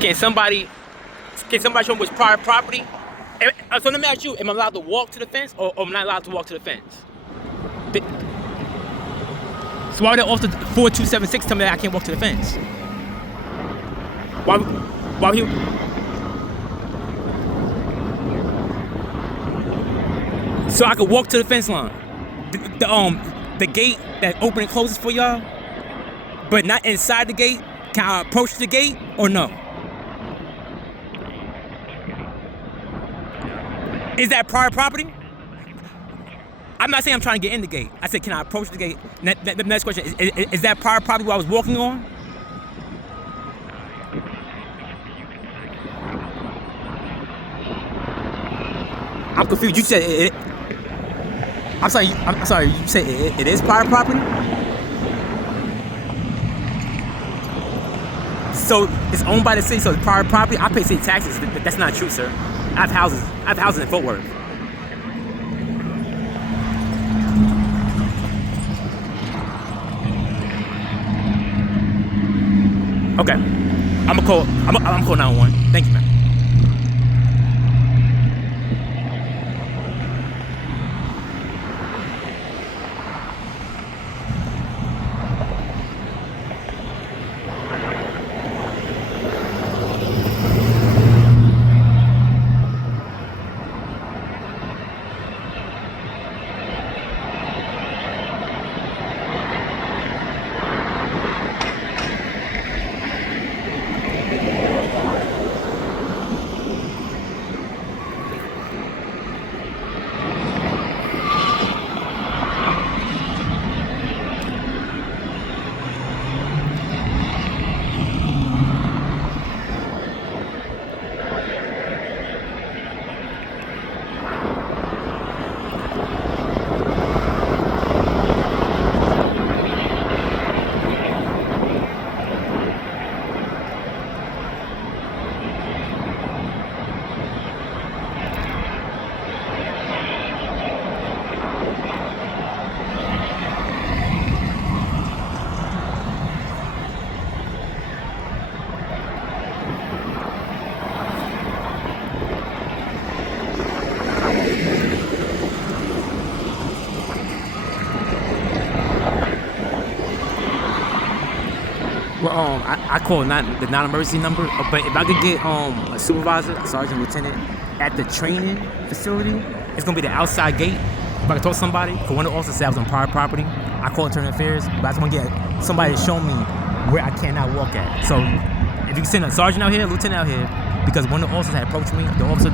Can somebody show me which private property? So let me ask you, am I allowed to walk to the fence or am I not allowed to walk to the fence? So why would that officer 4276 tell me that I can't walk to the fence? Why would he? So I could walk to the fence line. The gate that opens and closes for y'all, but not inside the gate. Can I approach the gate or no? Is that private property? I'm not saying I'm trying to get in the gate. I said, can I approach the gate? The next question, is that private property where I was walking on? I'm confused. You said it. I'm sorry. You said it is private property? So it's owned by the city, so it's private property. I pay city taxes. That's not true, sir. I have houses in Fort Worth. Okay. I'm gonna call 911. Thank you, man. Well, I call the non-emergency number, but if I could get a supervisor, a sergeant, lieutenant at the training facility, it's gonna be the outside gate. If I could talk to somebody, for one of the officers said I was on private property, I call internal affairs, but I just want to get somebody to show me where I cannot walk at. So if you can send a sergeant out here, a lieutenant out here, because one of the officers had approached me, the officer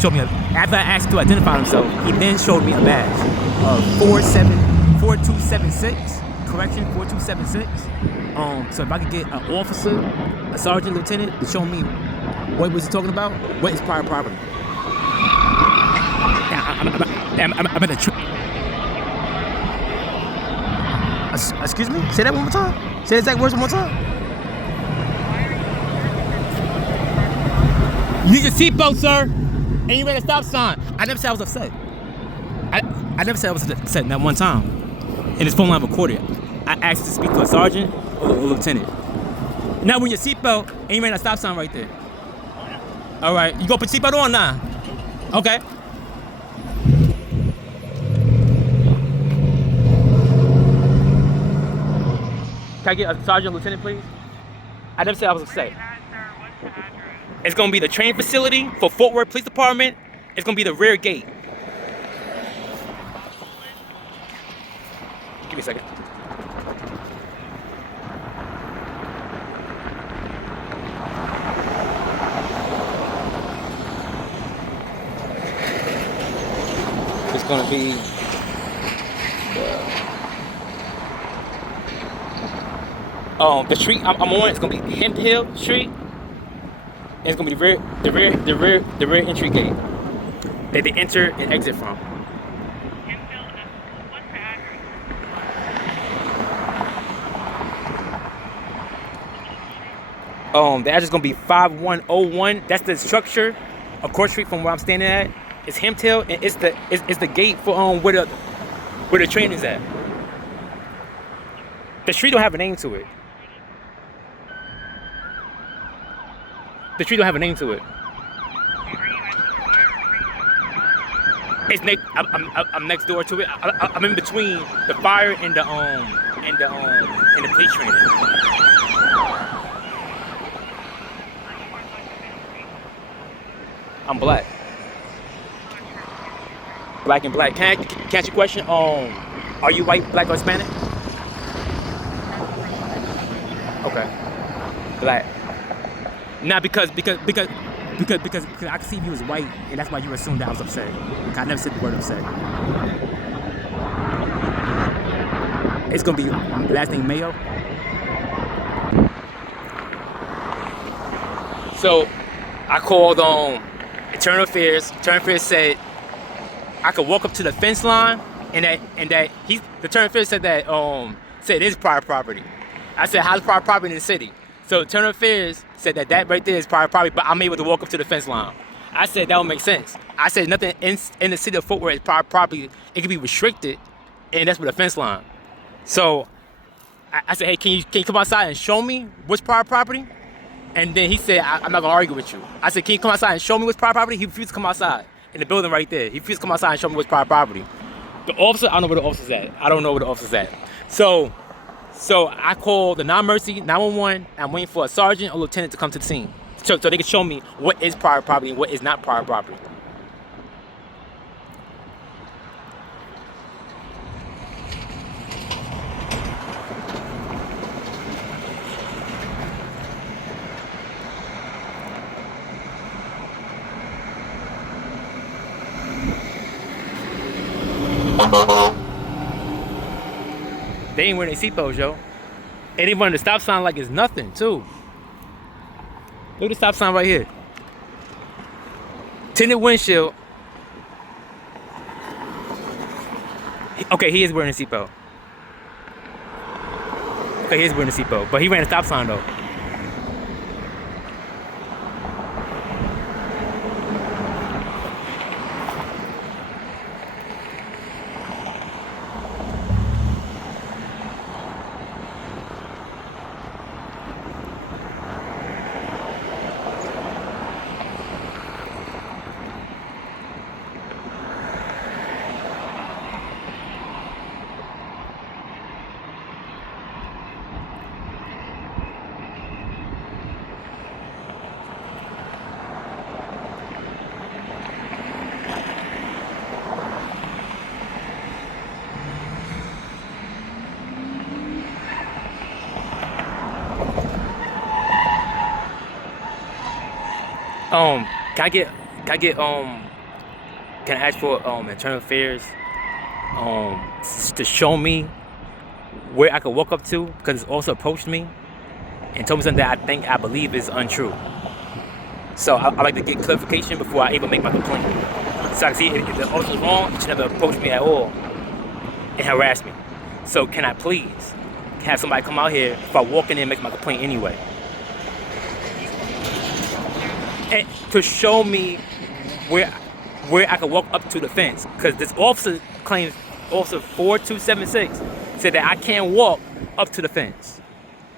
showed me, after I asked him to identify himself, he then showed me a badge of 4276, correction, 4276. So if I could get an officer, a sergeant, lieutenant, to show me what was he talking about, what is private property? I'm at the excuse me? Say that one more time. Say the exact words one more time. You need your seatbelt, sir. And you ran a stop sign. I never said I was upset. I never said I was upset that one time. And his phone line recorded. I asked to speak to a sergeant or a lieutenant. Now when your seatbelt and you ran a stop sign right there. All right, you gonna put seatbelt on now? Okay. Can I get a sergeant or lieutenant, please? I never said I was upset. It's gonna be the training facility for Fort Worth Police Department. It's gonna be the rear gate. Give me a second. It's gonna be the street I'm on. It's gonna be Hemp Hill Street. And it's gonna be the rear entry gate that they enter and exit from. The address is gonna be 5101. That's the structure across street from where I'm standing at. It's Hemp Hill, and it's the gate for where the train is at. The street don't have a name to it. The tree don't have a name to it. It's next. I'm next door to it. I'm in between the fire and the police training. I'm black. Black and black. Can I ask you a question? Are you white, black, or Hispanic? Okay. Black. Now because I could see if you was white, and that's why you assumed that I was upset. I never said the word upset. It's gonna be last name Mayo. So I called Internal Affairs. Internal Affairs said I could walk up to the fence line, and that the Internal Affairs said that said it is private property. I said, how's private property in the city? So Internal Affairs said that right there is private property, but I'm able to walk up to the fence line. I said that would make sense. I said nothing in the city of Fort Worth is private property. It can be restricted, and that's with a fence line. So I said, hey, can you come outside and show me what's private property? And then he said, I'm not gonna argue with you. I said, can you come outside and show me what's private property? He refused to come outside in the building right there. He refused to come outside and show me what's private property. The officer, I don't know where the officer's at. I don't know where the officer's at. So I called the non-emergency 911. I'm waiting for a sergeant or lieutenant to come to the scene, so they can show me what is private property and what is not private property. They ain't wearing their seatbelts, yo. And they running the stop sign like it's nothing, too. Look at the stop sign right here. Tinted windshield. Okay, he is wearing a seatbelt. Okay, he is wearing a seatbelt. But he ran a stop sign, though. Can I ask for Internal Affairs to show me where I could walk up to, because it's also approached me and told me something that I believe is untrue. So I like to get clarification before I even make my complaint. So I can see if the officer is wrong, he should never approach me at all and harass me. So can I please have somebody come out here if I walk in there and make my complaint anyway? And to show me where I could walk up to the fence, because this officer claims, Officer 4276, said that I can't walk up to the fence.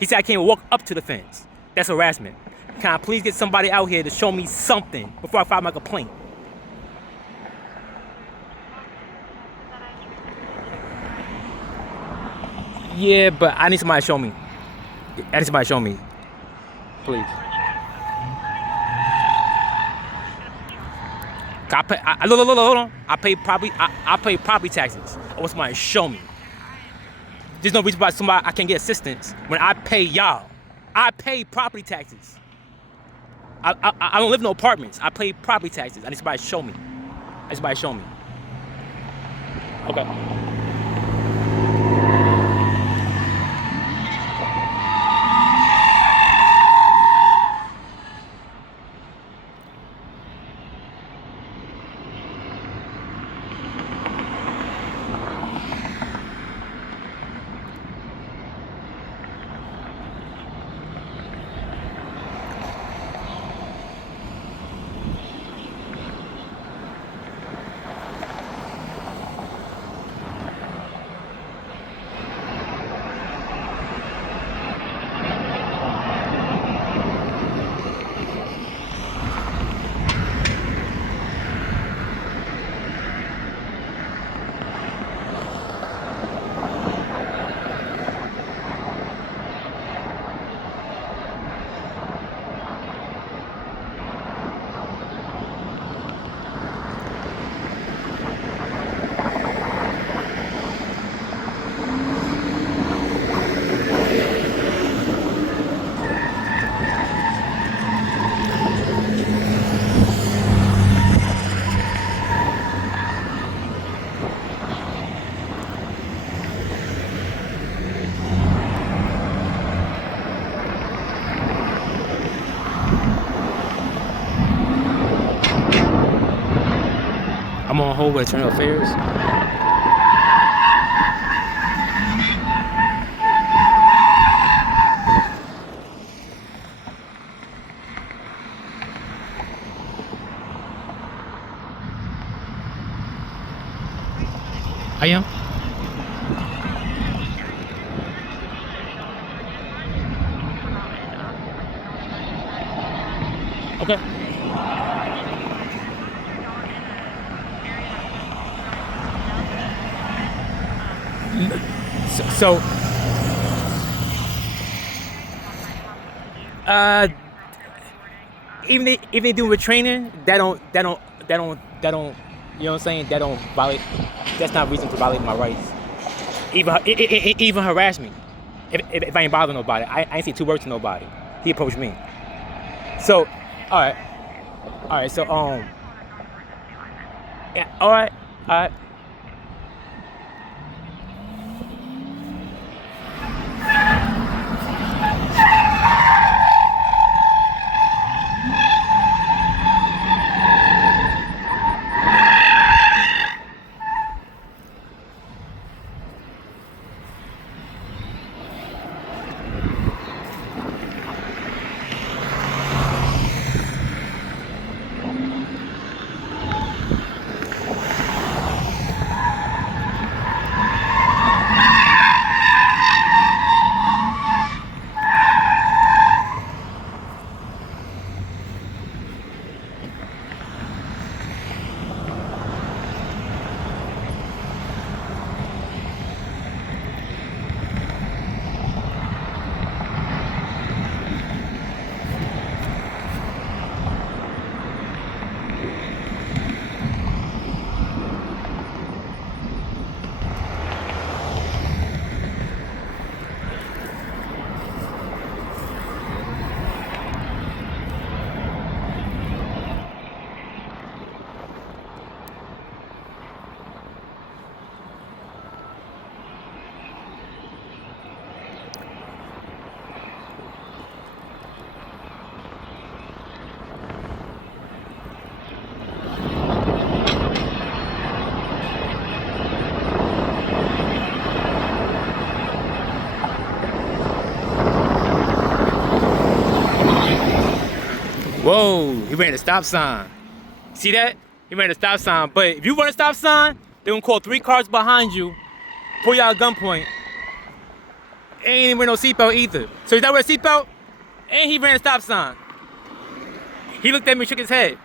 He said I can't walk up to the fence. That's harassment. Can I please get somebody out here to show me something before I file my complaint? Yeah, but I need somebody to show me. I need somebody to show me. Please. Hold on. I pay property taxes. I want somebody to show me. There's no reason why I can't get assistance when I pay y'all. I pay property taxes. I don't live in no apartments. I pay property taxes. I need somebody to show me. I need somebody to show me. Okay. I'm on hold with Internal Affairs. I am. Okay. So even they do with training, that don't, you know what I'm saying? That don't violate. That's not reason to violate my rights. Even harass me. If I ain't bother nobody, I ain't say two words to nobody. He approached me. So, all right. So yeah, all right. Whoa, he ran a stop sign. See that? He ran a stop sign. But if you run a stop sign, they're gonna call 3 cars behind you, pull you out at gunpoint. And he didn't wear no seatbelt either. So he's not wearing a seatbelt, and he ran a stop sign. He looked at me and shook his head.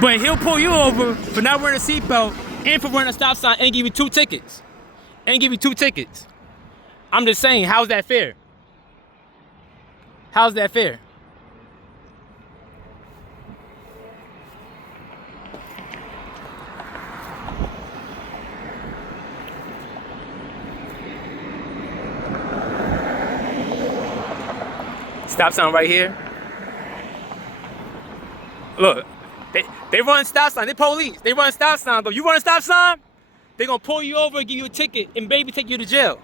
But he'll pull you over for not wearing a seatbelt and for running a stop sign and give you 2 tickets. I'm just saying, how's that fair? How's that fair? Stop sign right here. Look, they run stop sign. They police. They run stop sign. Though you run a stop sign, they gonna pull you over and give you a ticket and maybe take you to jail.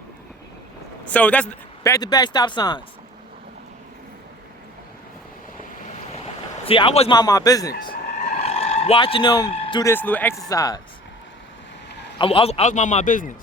So that's back-to-back stop signs. See, I was mind my business, watching them do this little exercise. I was mind my business.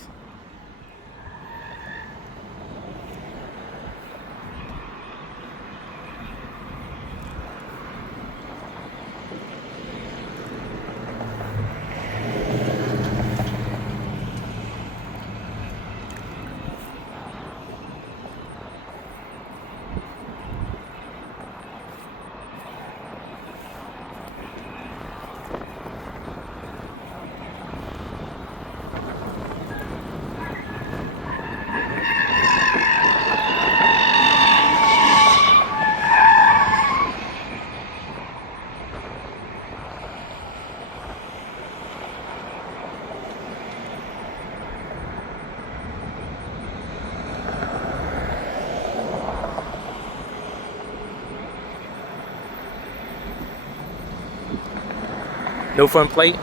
No front plate.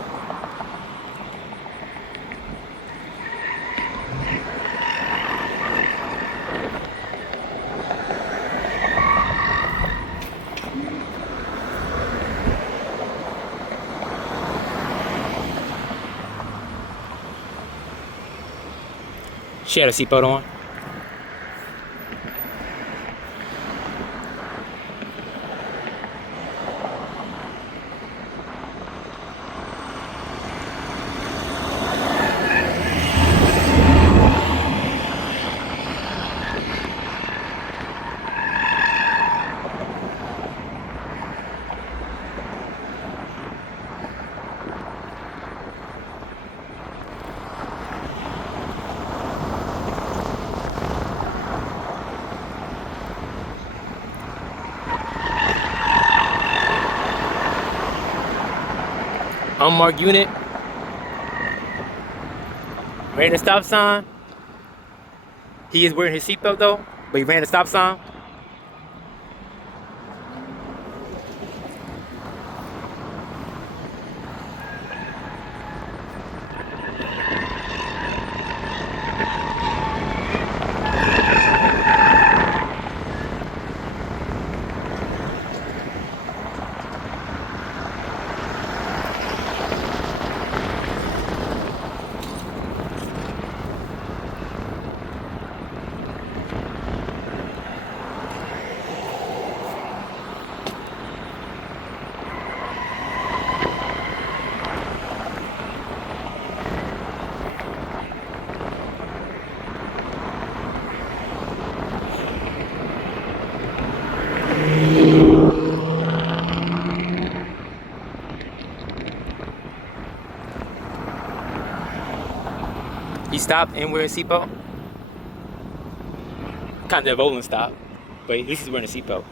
She had a seatbelt on. Unmarked unit. Ran the stop sign. He is wearing his seatbelt though, but he ran the stop sign. He stopped and wearing a seatbelt. Kind of a rolling stop, but at least he's wearing a seatbelt.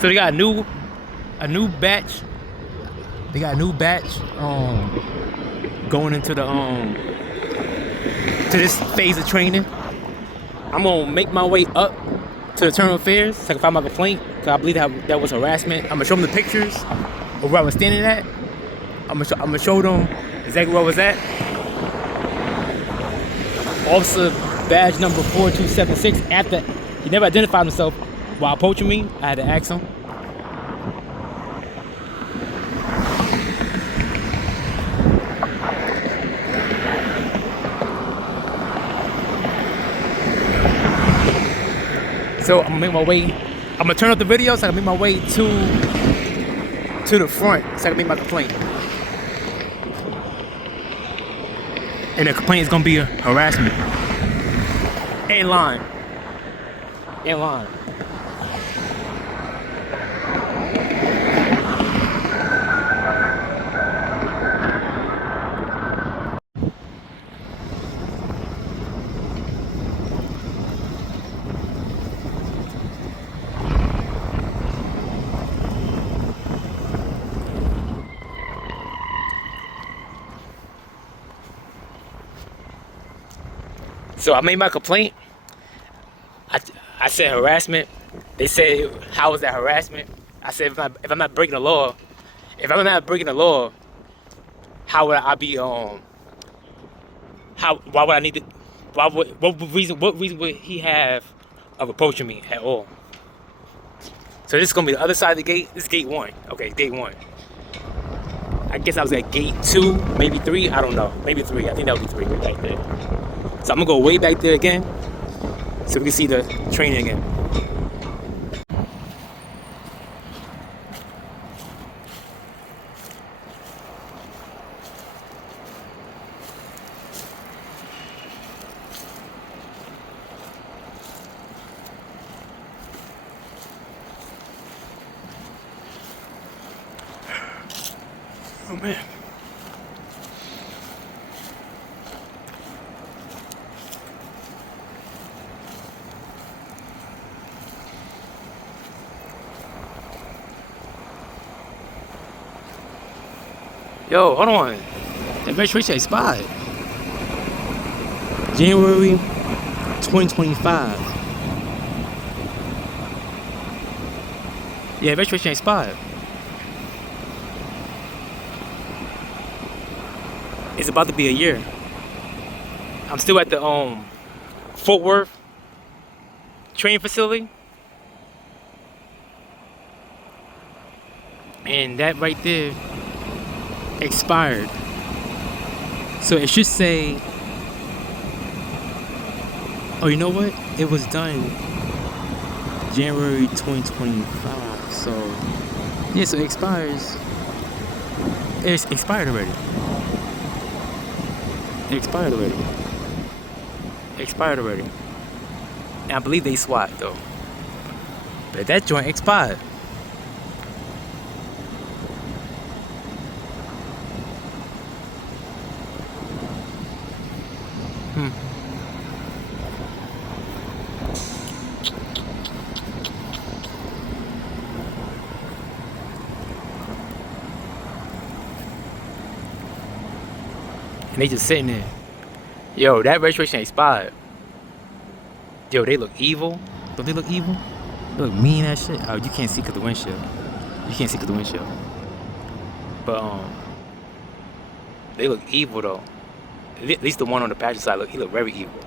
So they got a new batch. They got a new batch going into the to this phase of training. I'm gonna make my way up to the terminal affairs so I can file my complaint, because I believe that was harassment. I'm gonna show them the pictures of where I was standing at. I'm gonna show them exactly where I was at. Officer badge number 4276. After he never identified himself while approaching me, I had to ask him. So I'm gonna make my way. I'm gonna turn off the video so I can make my way to the front so I can make my complaint. And the complaint is gonna be a harassment. In line. In line. So I made my complaint. I said harassment. They said, how was that harassment? I said, if I'm not breaking the law, how would I be why would I need to, what reason would he have of approaching me at all? So this is gonna be the other side of the gate. This is gate 1. Okay, gate 1. I guess I was at gate 2, maybe 3. I don't know. Maybe 3. I think that would be 3 right there. So I'm gonna go way back there again so we can see the training again. Oh man. Yo, hold on. That registration expired. January 2025. Yeah, registration expired. It's about to be a year. I'm still at the Fort Worth training facility. And that right there expired. So it should say, oh, you know what? It was done January 2025. So yeah, so it expires. It's expired already. It expired already. Expired already. And I believe they swapped though. But that joint expired. And they just sitting there. Yo, that registration expired. Yo, they look evil. Don't they look evil? They look mean as shit. Oh, you can't see because the windshield. You can't see because the windshield. But they look evil though. At least the one on the passenger side, he looked very evil.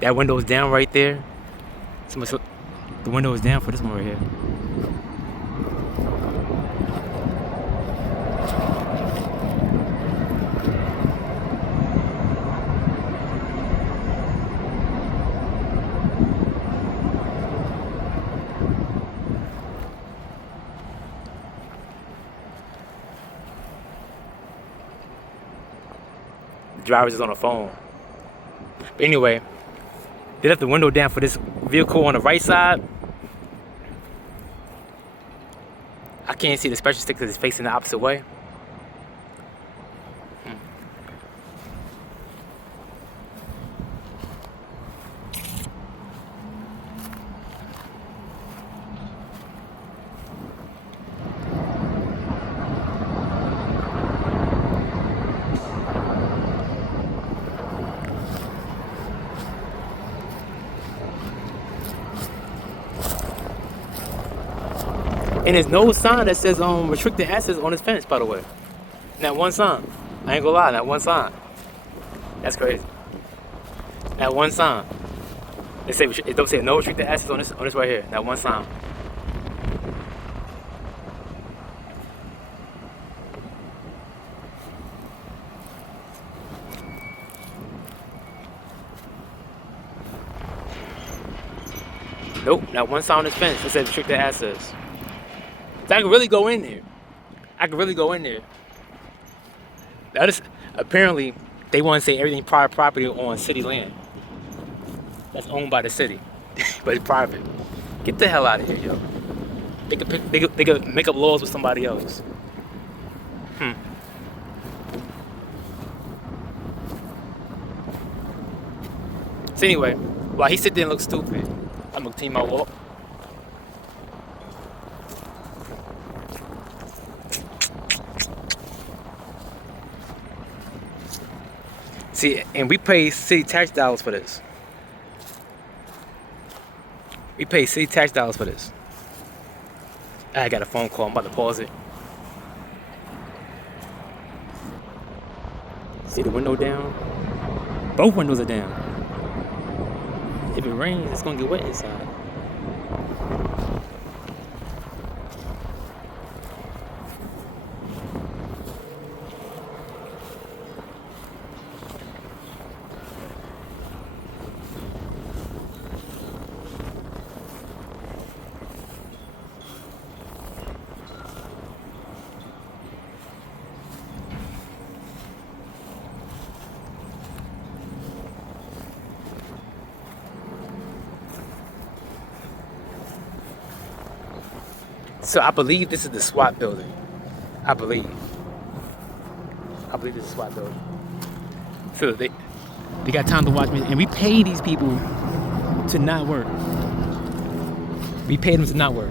That window is down right there. The window is down for this one right here. The driver's just on the phone. But anyway, they left the window down for this vehicle on the right side. I can't see the special stick because it's facing the opposite way. And there's no sign that says restricted access on this fence, by the way. Not one sign. I ain't gonna lie, not one sign. That's crazy. Not one sign. It don't say no restricted access on this right here. Not one sign. Nope, not one sign on this fence that says restricted access. So I could really go in there. That is, apparently, they want to say everything private property on city land. That's owned by the city, but it's private. Get the hell out of here, yo. They could make up laws with somebody else. So anyway, while he sit there and look stupid, I'm gonna continue my walk. See, and we pay city tax dollars for this. We pay city tax dollars for this. I got a phone call. I'm about to pause it. See the window down? Both windows are down. If it rains, it's gonna get wet inside. So I believe this is the SWAT building. I believe this is SWAT building. So they got time to watch me, and we pay these people to not work. We pay them to not work.